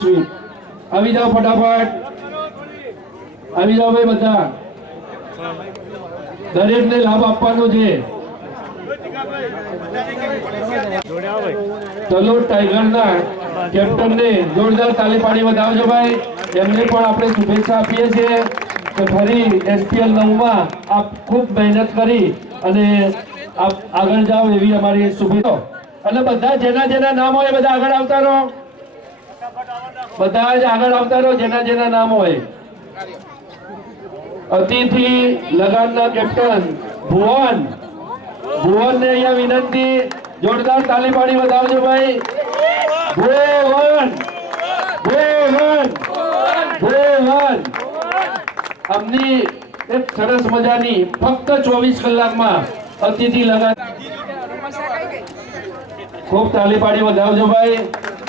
આવી જાઓ ફટાફટ આવી જાઓ ભાઈ બધા દરેકને લાભ આપવાનો છે ચલો ટાઈગરના કેપ્ટનને જોરદાર તાલી પાડી વધાવજો, ભાઈ. એમને પણ આપણે શુભેચ્છા આપીએ છીએ કે ફરી એસપીએલ નવમાં આપ ખૂબ મહેનત કરી અને આપ આગળ જાઓ એવી અમારી શુભેચ્છા અને બધા જેના જેના નામ હોય એ બધા આગળ આવતા રહો. બધા જ આગળ આવતા જેના જેના નામ હોય. અતિથિ, લગાનના કેપ્ટન, ભુવન. ભુવનને અહીંયા વિનંતી, જોરદાર તાલી પાડી વધાવજો ભાઈ. ભુવન! ભુવન! ભુવન! અમની એક સરસ મજાની ફક્ત ચોવીસ કલાકમાં અતિથિ લગાન ખૂબ તાલી પાડી વધાવજો ભાઈ.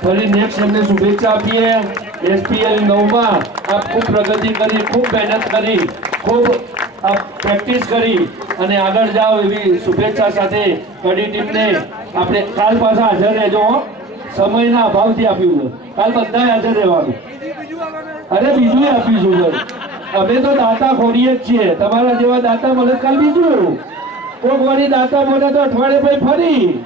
ફરી નેક્સ્ટ એમને શુભેચ્છા આપીએ. એસપીએલ નવમાં આપ ખૂબ પ્રગતિ કરી, ખૂબ મહેનત કરી, ખૂબ આપ પ્રેક્ટિસ કરી અને આગળ જાઓ એવી શુભેચ્છા સાથે કડી ટીમને આપણે કાલ પાછા હાજર રહેજો સમયના અભાવથી આપ્યું છે. કાલ બધા હાજર રહેવાનું. અરે બીજું આપીશું, સર. અમે તો દાતા ખોરીએ જ છીએ. તમારા જેવા દાતા મને કાલ બીજું કોક વળી દાતા મળે તો અઠવાડિયે પછી ફરી.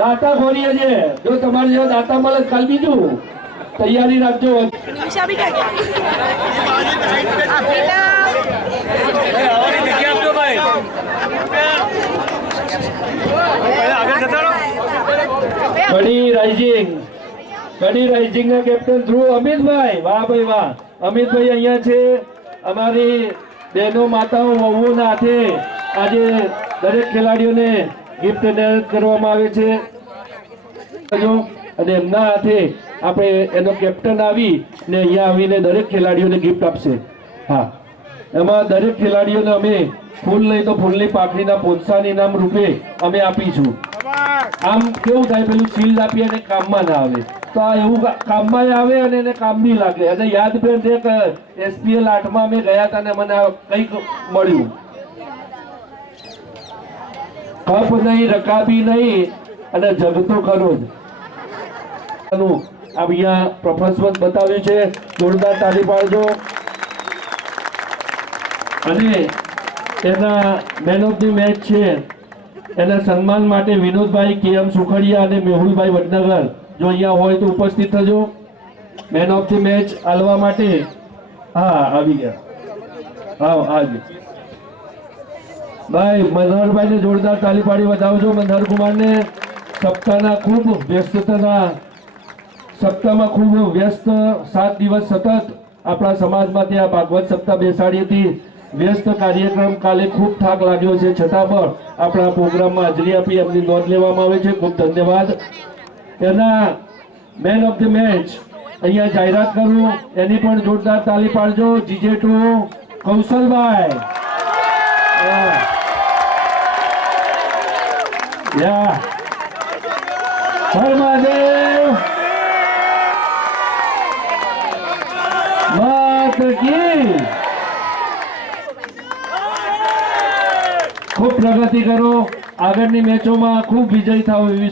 દાતા ખોરીએ છે. જો તમારે જેવા દાતા મળે કાલ બીજું. તૈયારી રાખજો. ઘણી રાઇઝિંગ કડી રાઇઝિંગ ના કેપ્ટન ધ્રુવ અમિતભાઈ. વાહ ભાઈ વાહ. અમિતભાઈ અહીંયા છે. અમારી બહેનો માતાઓ વહુઓના હાથે આજે દરેક ખેલાડીઓને ગિફ્ટ એનાયત કરવામાં આવે છે. અને એમના હાથે આપણે એનો કેપ્ટન આવી ને અહીંયા આવીને દરેક ખેલાડીઓને ગિફ્ટ આપશે. હા. એમાં દરેક ખેલાડીઓને અમે ફૂલ નહીં તો ફૂલની પાકડીના પ્રોત્સાહન ઇનામ રૂપે અમે આપીશું. આમ કેવું થાય પેલું શીલ્ડ આપીએ અને કામમાં ના આવે. તો આ એવું કામમાં આવે અને એને કામ બી લાગે. અને યાદ પણ એસપીએલ આઠમાં અમે ગયા હતા ને મને કંઈક મળ્યું. કપ નહીં, રકાબી નહીં અને જગતો ખરો જ. અહીંયા પ્રફસ્વત બતાવ્યું છે. જોરદાર તાળી પાડજો. અને એના મેન ઓફ ધી મેચ છે. એના સન્માન માટે વિનોદભાઈ કે એમ સુખડિયા અને મેહુલભાઈ વડનગર. જો અહીંયા હોય તો ઉપસ્થિત થજો. મેન ઓફ ધી મેચ આલવા માટે. હા, આવી ગયા. હા આજે ભાઈ, મનહરભાઈને જોરદાર તાલી પાડી વધાવજો મનહર કુમારને સપ્તાહના ખૂબ વ્યસ્તતાના, સપ્તાહમાં ખૂબ વ્યસ્ત સાત દિવસ સતત આપણા સમાજમાં ત્યાં ભાગવત સપ્તાહ બેસાડી હતી. વ્યસ્ત કાર્યક્રમ કાલે ખૂબ થાક લાગ્યો છે. છતાં પણ આપણા પ્રોગ્રામમાં હાજરી આપી, એમની નોંધ લેવામાં આવે છે. ખૂબ ધન્યવાદ. એના મેન ઓફ ધ મેચ અહીંયા જાહેરાત કરું, એની પણ જોરદાર તાલી પાડજો. GJ two Kaushalbhai. મહાદેવ માત કી. ખૂબ પ્રગતિ કરો. આગળની મેચોમાં ખૂબ વિજય થાવ એવી